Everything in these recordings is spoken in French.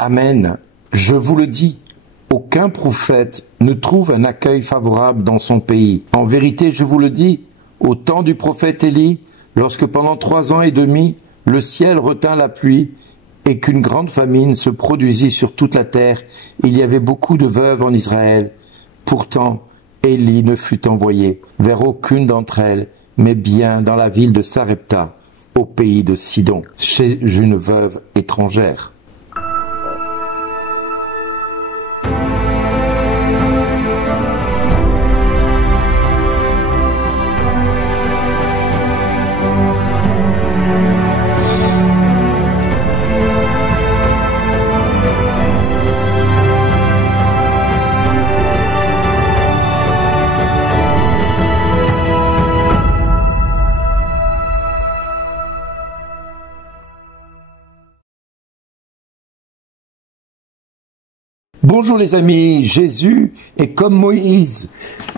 Amen. Je vous le dis, aucun prophète ne trouve un accueil favorable dans son pays. En vérité, je vous le dis, au temps du prophète Élie, lorsque pendant 3 ans et demi, le ciel retint la pluie et qu'une grande famine se produisit sur toute la terre, il y avait beaucoup de veuves en Israël. Pourtant, Élie ne fut envoyé vers aucune d'entre elles, mais bien dans la ville de Sarepta, au pays de Sidon, chez une veuve étrangère. Bonjour les amis, Jésus est comme Moïse,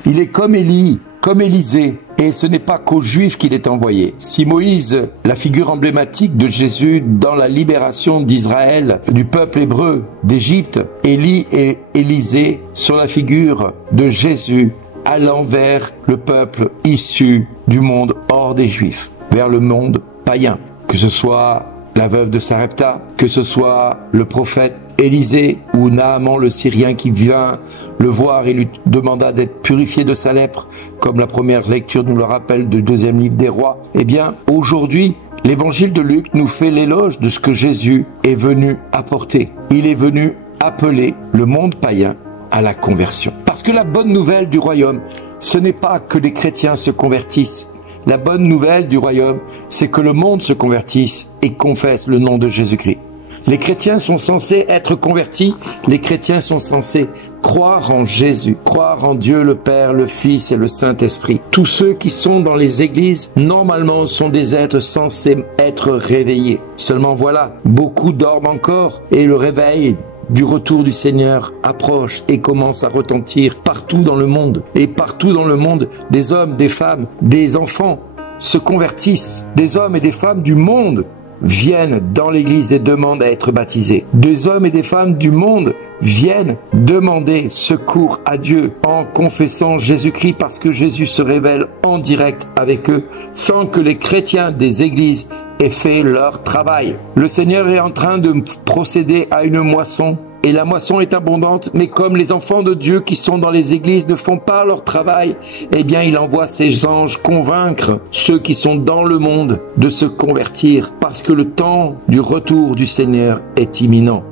il est comme Élie, comme Élisée, et ce n'est pas qu'aux Juifs qu'il est envoyé. Si Moïse, la figure emblématique de Jésus dans la libération d'Israël, du peuple hébreu d'Égypte, Élie et Élisée sont la figure de Jésus allant vers le peuple issu du monde hors des Juifs, vers le monde païen, que ce soit la veuve de Sarepta, que ce soit le prophète Élisée ou Naaman le Syrien qui vient le voir et lui demanda d'être purifié de sa lèpre, comme la première lecture nous le rappelle du 2e livre des rois. Eh bien, aujourd'hui, l'évangile de Luc nous fait l'éloge de ce que Jésus est venu apporter. Il est venu appeler le monde païen à la conversion. Parce que la bonne nouvelle du royaume, ce n'est pas que les chrétiens se convertissent. La bonne nouvelle du royaume, c'est que le monde se convertisse et confesse le nom de Jésus-Christ. Les chrétiens sont censés être convertis, les chrétiens sont censés croire en Jésus, croire en Dieu le Père, le Fils et le Saint-Esprit. Tous ceux qui sont dans les églises, normalement, sont des êtres censés être réveillés. Seulement voilà, beaucoup dorment encore et le réveil du retour du Seigneur approche et commence à retentir partout dans le monde. Et partout dans le monde, des hommes, des femmes, des enfants se convertissent. Des hommes et des femmes du monde viennent dans l'église et demandent à être baptisés. Des hommes et des femmes du monde viennent demander secours à Dieu en confessant Jésus-Christ parce que Jésus se révèle en direct avec eux sans que les chrétiens des églises aient fait leur travail. Le Seigneur est en train de procéder à une moisson et la moisson est abondante, mais comme les enfants de Dieu qui sont dans les églises ne font pas leur travail, eh bien il envoie ses anges convaincre ceux qui sont dans le monde de se convertir parce que le temps du retour du Seigneur est imminent.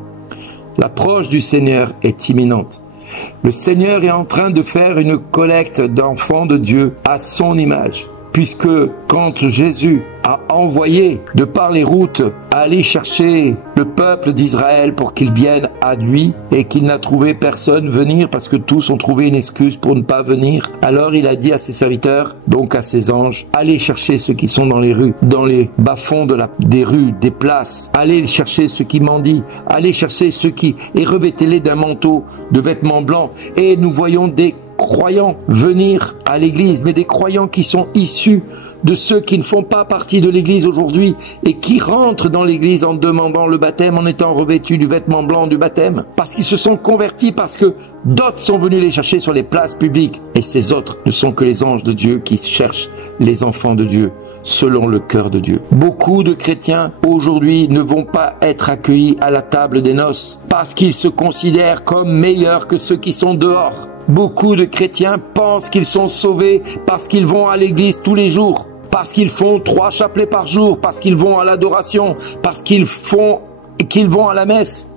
L'approche du Seigneur est imminente. Le Seigneur est en train de faire une collecte d'enfants de Dieu à son image. Puisque quand Jésus a envoyé de par les routes aller chercher le peuple d'Israël pour qu'il vienne à lui et qu'il n'a trouvé personne venir parce que tous ont trouvé une excuse pour ne pas venir, alors il a dit à ses serviteurs, donc à ses anges, allez chercher ceux qui sont dans les rues, dans les bas-fonds des rues, des places, allez chercher ceux qui mendient, allez chercher ceux qui... et revêtez-les d'un manteau, de vêtements blancs. Et nous voyons des croyants venir à l'église, mais des croyants qui sont issus de ceux qui ne font pas partie de l'église aujourd'hui et qui rentrent dans l'église en demandant le baptême, en étant revêtus du vêtement blanc du baptême, parce qu'ils se sont convertis, parce que d'autres sont venus les chercher sur les places publiques. Et ces autres ne sont que les anges de Dieu qui cherchent les enfants de Dieu selon le cœur de Dieu. Beaucoup de chrétiens aujourd'hui ne vont pas être accueillis à la table des noces parce qu'ils se considèrent comme meilleurs que ceux qui sont dehors. Beaucoup de chrétiens pensent qu'ils sont sauvés parce qu'ils vont à l'église tous les jours, parce qu'ils font 3 chapelets par jour, parce qu'ils vont à l'adoration, parce qu'ils vont à la messe.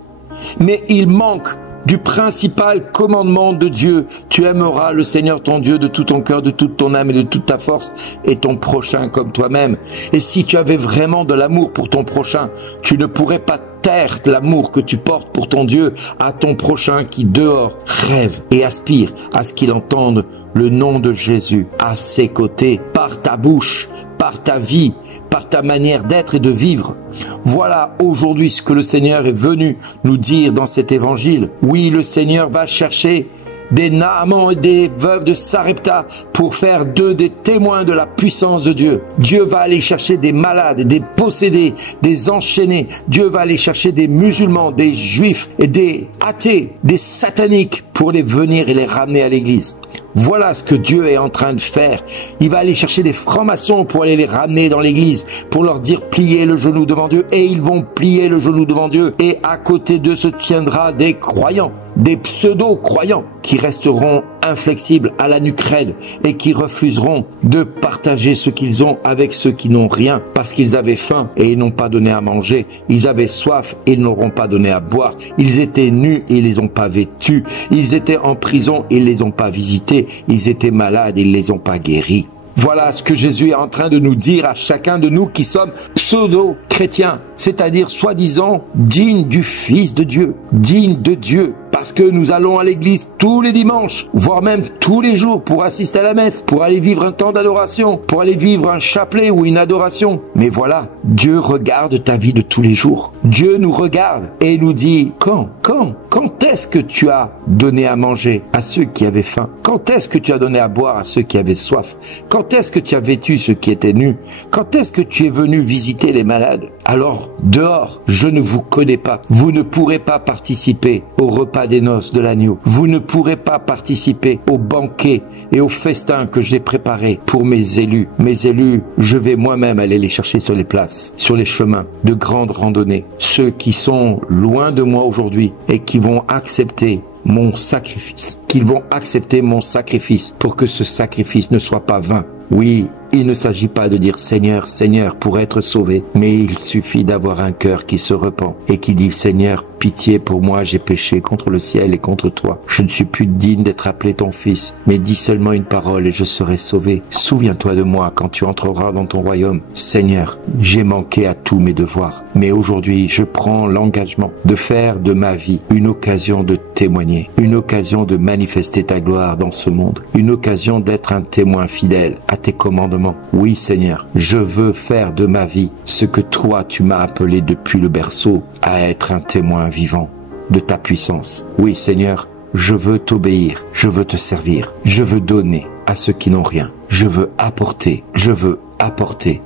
Mais il manque du principal commandement de Dieu. Tu aimeras le Seigneur ton Dieu de tout ton cœur, de toute ton âme et de toute ta force, et ton prochain comme toi-même. Et si tu avais vraiment de l'amour pour ton prochain, tu ne pourrais pas taire l'amour que tu portes pour ton Dieu à ton prochain qui dehors rêve et aspire à ce qu'il entende le nom de Jésus à ses côtés, par ta bouche, par ta vie, par ta manière d'être et de vivre. Voilà aujourd'hui ce que le Seigneur est venu nous dire dans cet évangile. Oui, le Seigneur va chercher des Naaman et des veuves de Sarepta pour faire d'eux des témoins de la puissance de Dieu. Dieu va aller chercher des malades, des possédés, des enchaînés. Dieu va aller chercher des musulmans, des juifs et des athées, des sataniques pour les venir et les ramener à l'église. Voilà ce que Dieu est en train de faire. Il va aller chercher des francs-maçons pour aller les ramener dans l'église, pour leur dire pliez le genou devant Dieu, et ils vont plier le genou devant Dieu, et à côté d'eux se tiendra des croyants, des pseudo-croyants qui resteront inflexibles à la nuque raide et qui refuseront de partager ce qu'ils ont avec ceux qui n'ont rien parce qu'ils avaient faim et ils n'ont pas donné à manger. Ils avaient soif et ils n'auront pas donné à boire. Ils étaient nus et ils les ont pas vêtus. Ils étaient en prison et ils les ont pas visités. Ils étaient malades et ils les ont pas guéris. Voilà ce que Jésus est en train de nous dire à chacun de nous qui sommes pseudo-chrétiens, c'est-à-dire soi-disant dignes du Fils de Dieu, dignes de Dieu, parce que nous allons à l'église tous les dimanches, voire même tous les jours pour assister à la messe, pour aller vivre un temps d'adoration, pour aller vivre un chapelet ou une adoration. Mais voilà, Dieu regarde ta vie de tous les jours. Dieu nous regarde et nous dit, quand est-ce que tu as donné à manger à ceux qui avaient faim? Quand est-ce que tu as donné à boire à ceux qui avaient soif? Quand est-ce que tu as vêtu ceux qui étaient nus? Quand est-ce que tu es venu visiter les malades? Alors, dehors, je ne vous connais pas. Vous ne pourrez pas participer au repas des noces de l'agneau. Vous ne pourrez pas participer au banquet et au festin que j'ai préparé pour mes élus. Mes élus, je vais moi-même aller les chercher sur les places, sur les chemins de grandes randonnées. Ceux qui sont loin de moi aujourd'hui et qui vont accepter mon sacrifice, qu'ils vont accepter mon sacrifice pour que ce sacrifice ne soit pas vain. Oui, il ne s'agit pas de dire Seigneur, Seigneur pour être sauvé, mais il suffit d'avoir un cœur qui se repent et qui dit Seigneur, pitié pour moi, j'ai péché contre le ciel et contre toi. Je ne suis plus digne d'être appelé ton fils, mais dis seulement une parole et je serai sauvé. Souviens-toi de moi quand tu entreras dans ton royaume. Seigneur, j'ai manqué à tous mes devoirs, mais aujourd'hui je prends l'engagement de faire de ma vie une occasion de témoigner, une occasion de manifester ta gloire dans ce monde, une occasion d'être un témoin fidèle à tes commandements. Oui Seigneur, je veux faire de ma vie ce que toi tu m'as appelé depuis le berceau à être un témoin vivant de ta puissance. Oui Seigneur, je veux t'obéir, je veux te servir, je veux donner à ceux qui n'ont rien, je veux apporter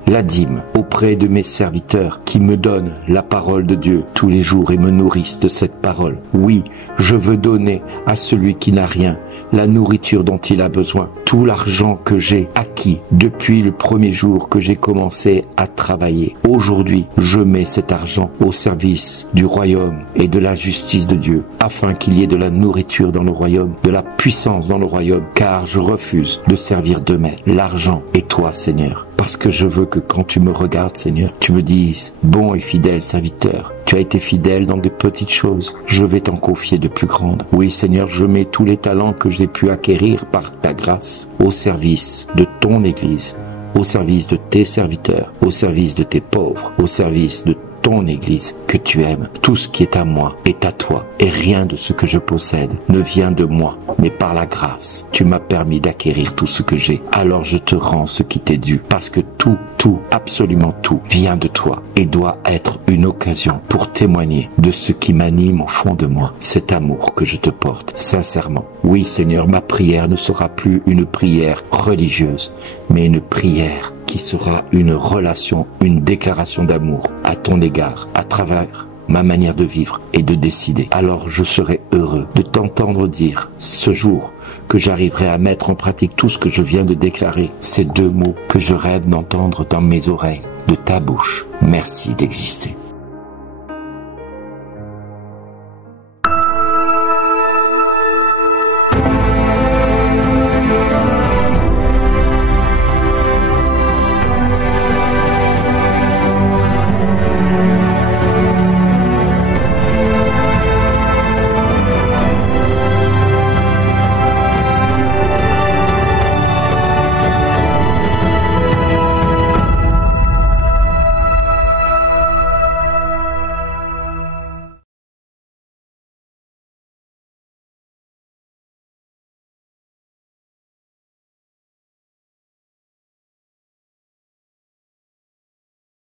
la dîme auprès de mes serviteurs qui me donnent la parole de Dieu tous les jours et me nourrissent de cette parole. Oui, je veux donner à celui qui n'a rien la nourriture dont il a besoin. Tout l'argent que j'ai acquis depuis le premier jour que j'ai commencé à travailler. Aujourd'hui, je mets cet argent au service du royaume et de la justice de Dieu, afin qu'il y ait de la nourriture dans le royaume, de la puissance dans le royaume, car je refuse de servir de maître, l'argent et toi, Seigneur. Parce que je veux que quand tu me regardes, Seigneur, tu me dises, bon et fidèle serviteur, tu as été fidèle dans des petites choses, je vais t'en confier de plus grandes. Oui, Seigneur, je mets tous les talents que j'ai pu acquérir par ta grâce au service de ton Église, au service de tes serviteurs, au service de tes pauvres, au service de ton Église que tu aimes. Tout ce qui est à moi est à toi, et rien de ce que je possède ne vient de moi, mais par la grâce, tu m'as permis d'acquérir tout ce que j'ai. Alors je te rends ce qui t'est dû, parce que tout, absolument tout, vient de toi, et doit être une occasion pour témoigner de ce qui m'anime au fond de moi, cet amour que je te porte, sincèrement. Oui Seigneur, ma prière ne sera plus une prière religieuse, mais une prière qui sera une relation, une déclaration d'amour à ton égard, à travers ma manière de vivre et de décider. Alors je serai heureux de t'entendre dire ce jour que j'arriverai à mettre en pratique tout ce que je viens de déclarer, ces deux mots que je rêve d'entendre dans mes oreilles, de ta bouche. Merci d'exister.